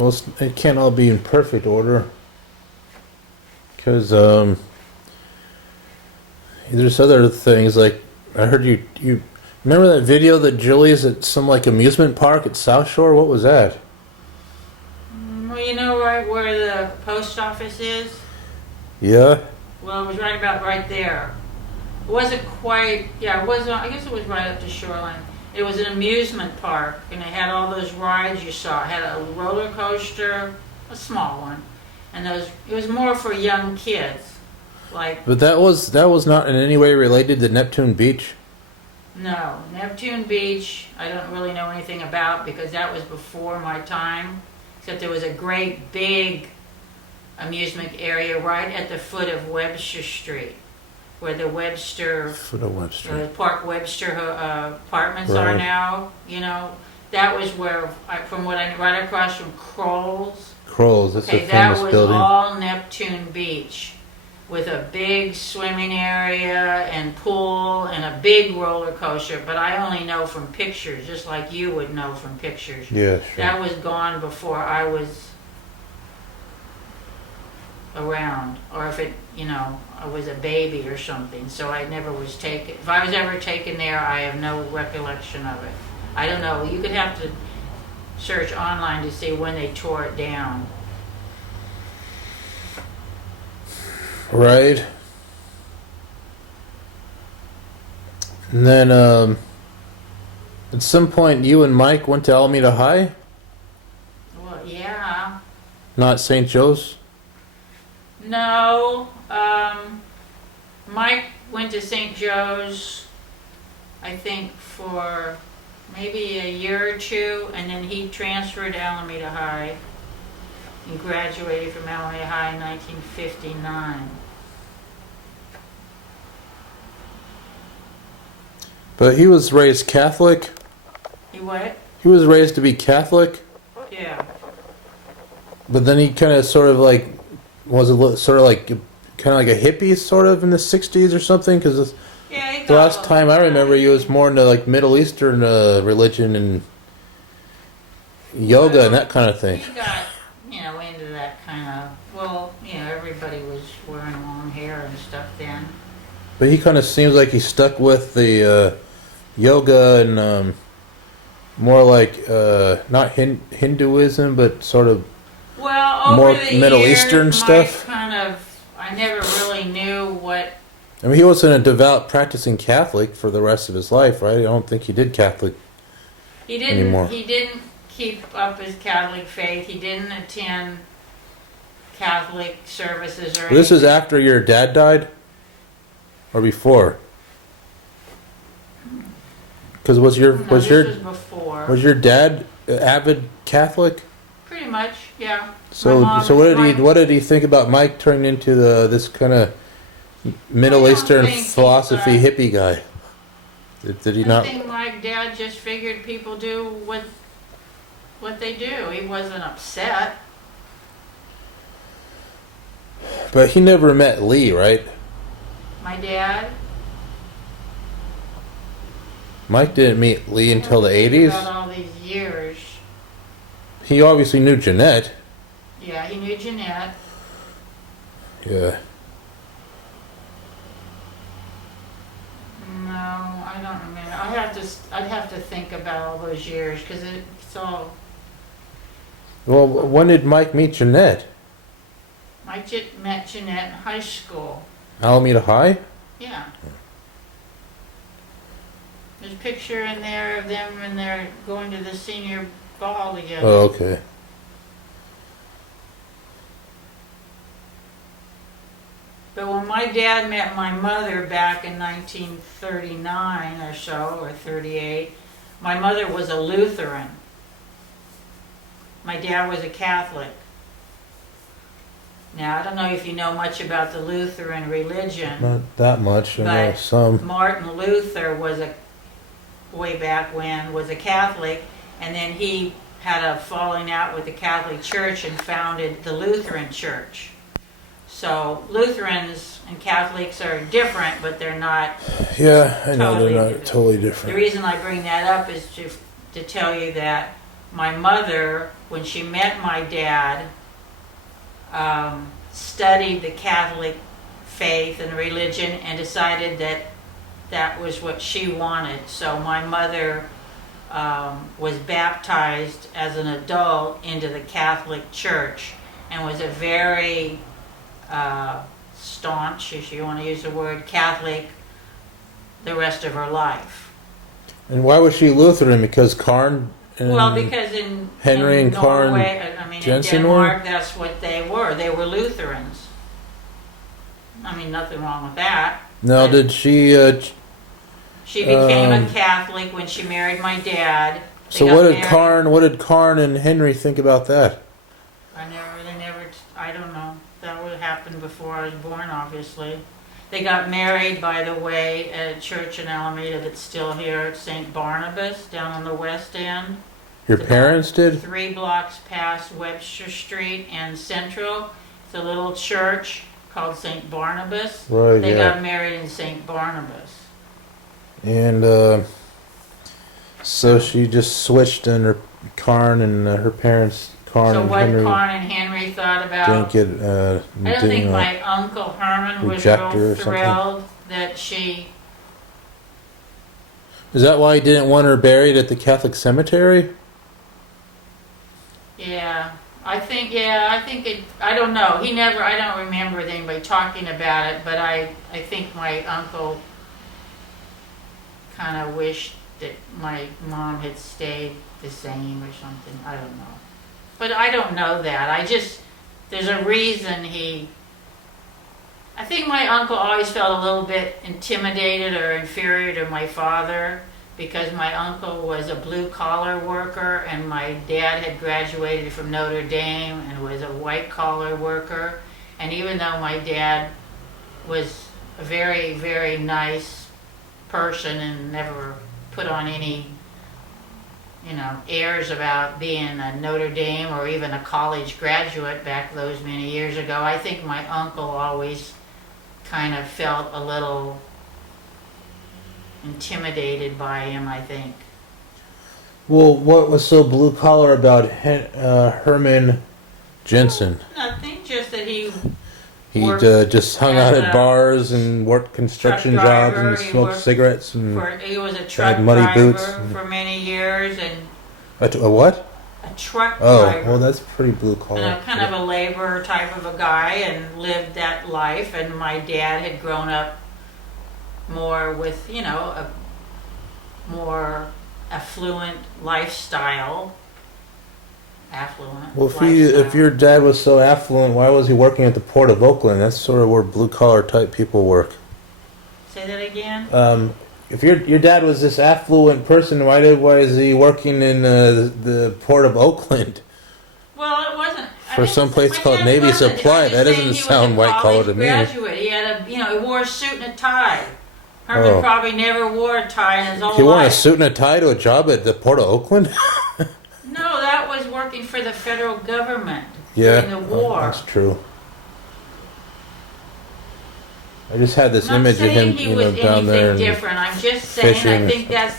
Well, it can't all be in perfect order. Because there's other things like I heard you remember that video that Julie's at some like amusement park at South Shore. What was that? Well, you know right where the post office is? Yeah. Well, it was right about right there. It wasn't quite, yeah, it wasn't, I guess it was right up to Shoreline. It was an amusement park, and it had all those rides you saw. It had a roller coaster, a small one, and it was more for young kids. But that was not in any way related to Neptune Beach. No, Neptune Beach, I don't really know anything about because that was before my time. Except there was a great big amusement area right at the foot of Webster Street, where the Park Webster apartments are now. You know, that was where, right across from Kroll's. Kroll's, that's a famous that building. was all Neptune Beach, with a big swimming area and pool and a big roller coaster. But I only know from pictures, just like you would know from pictures. Yeah, sure. That was gone before I was around, or if I was a baby or something. So I never was taken. If I was ever taken there, I have no recollection of it. I don't know. You could have to search online to see when they tore it down. Right. And then at some point you and Mike went to Alameda High? Well, yeah. Not St. Joe's? No. Mike went to St. Joe's, I think, for maybe a year or two, and then he transferred to Alameda High and graduated from Alameda High in 1959. But he was raised Catholic? He what? He was raised to be Catholic? Yeah. But then he kind of sort of like was sort of like kind of like a hippie sort of in the 60s or something, because Yeah, the last time I remember he was more into like Middle Eastern religion and yoga and that kind of thing. He got, into that kind of, everybody was wearing long hair and stuff then. But he kind of seems like he stuck with the yoga and more like not Hinduism, but sort of over more the Middle years, Eastern stuff. I never really knew what. I mean, he wasn't a devout practicing Catholic for the rest of his life, right? I don't think he did Catholic anymore. He didn't keep up his Catholic faith. He didn't attend Catholic services or anything. This is after your dad died? Or before? Because was your before. Was your dad avid Catholic? Pretty much, yeah. So what did he think about Mike turning into this kind of Middle Eastern philosophy hippie guy? Did he not? I think my dad just figured people do what they do. He wasn't upset. But he never met Lee, right? My dad? Mike didn't meet Lee until the 80s? About all these years. He obviously knew Jeanette. Yeah, he knew Jeanette. Yeah. No, I don't remember. I'd have to think about all those years because it's all. Well, when did Mike meet Jeanette? Mike met Jeanette in high school. Alameda High? Yeah. There's a picture in there of them and they're going to the senior ball together. Oh, okay. But when my dad met my mother back in 1939 or so, or 38, my mother was a Lutheran. My dad was a Catholic. Now, I don't know if you know much about the Lutheran religion. Not that much, I know but some. Martin Luther way back when, was a Catholic, and then he had a falling out with the Catholic Church and founded the Lutheran Church. So Lutherans and Catholics are different, but they're not. Yeah, I know they're not totally different. The reason I bring that up is to tell you that my mother, when she met my dad, studied the Catholic faith and religion and decided that that was what she wanted. So my mother was baptized as an adult into the Catholic Church and was a very staunch, if you want to use the word, Catholic the rest of her life. And why was she Lutheran? Because Karn and Well, because in Henry and Karn Norway, I mean, Jensen in Denmark, were? that's what they were. They were Lutherans. I mean, nothing wrong with that. Now, But did she? she became a Catholic when she married my dad. They So got what did married. Karn? What did Karn and Henry think about that? I don't know. That would happen before I was born, obviously. They got married, by the way, at a church in Alameda that's still here, at St. Barnabas, down on the west end. Your It's parents about did? 3 blocks past Webster Street and Central. It's a little church called St. Barnabas. Right. They Yeah. got married in St. Barnabas. And so she just switched, and her Karn and her parents, Karn So and what Henry, Karn and Henry thought didn't about, get. I don't think didn't, my Uncle Herman was reject her real or something? thrilled that she, Is that why he didn't want her buried at the Catholic cemetery? yeah, I think it, I don't know. I don't remember anybody talking about it, but I think my uncle kind of wished that my mom had stayed the same or something. I don't know. But I don't know that. There's a reason I think my uncle always felt a little bit intimidated or inferior to my father because my uncle was a blue-collar worker and my dad had graduated from Notre Dame and was a white-collar worker. And even though my dad was a very, very nice person and never put on any airs about being a Notre Dame or even a college graduate back those many years ago, I think my uncle always kind of felt a little intimidated by him, I think. Well, what was so blue collar about Herman Jensen? Nothing, just that he He worked just hung as out at a bars and worked construction truck jobs driver. and He smoked worked cigarettes and he was a truck muddy driver boots. for many years and a what? a truck Oh, driver. well, that's pretty blue And collar. a kind of a laborer type of a guy and lived that life. And my dad had grown up more with, a more affluent lifestyle. Well, if your dad was so affluent, why was he working at the Port of Oakland? That's sort of where blue collar type people work. Say that again? If your dad was this affluent person, why is he working in the Port of Oakland Well, it wasn't. for some place called Navy Supply? That doesn't sound white collar to me. Graduate. He had he wore a suit and a tie. Herman Oh. probably never wore a tie in his whole He wore a life. suit and a tie to a job at the Port of Oakland. No, that was working for the federal government Yeah, during the war. that's true. I just had this I'm not image of him, saying he was down there. anything And, different. I'm just saying fishing. I think that's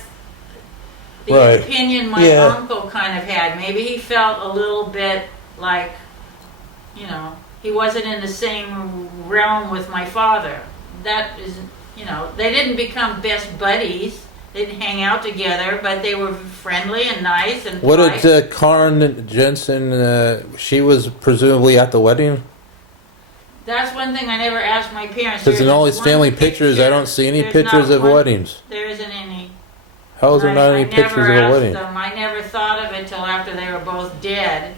the Right. opinion my Yeah. uncle kind of had. Maybe he felt a little bit like, he wasn't in the same realm with my father. That is, they didn't become best buddies. They didn't hang out together, but they were friendly and nice and what polite. did Karen Jensen? She was presumably at the wedding. That's one thing I never asked my parents. Because in There's all his one family pictures, I picture- don't see any there's pictures not of one- weddings. There isn't any. How is there not any I pictures never of a asked wedding? them. I never thought of it till after they were both dead.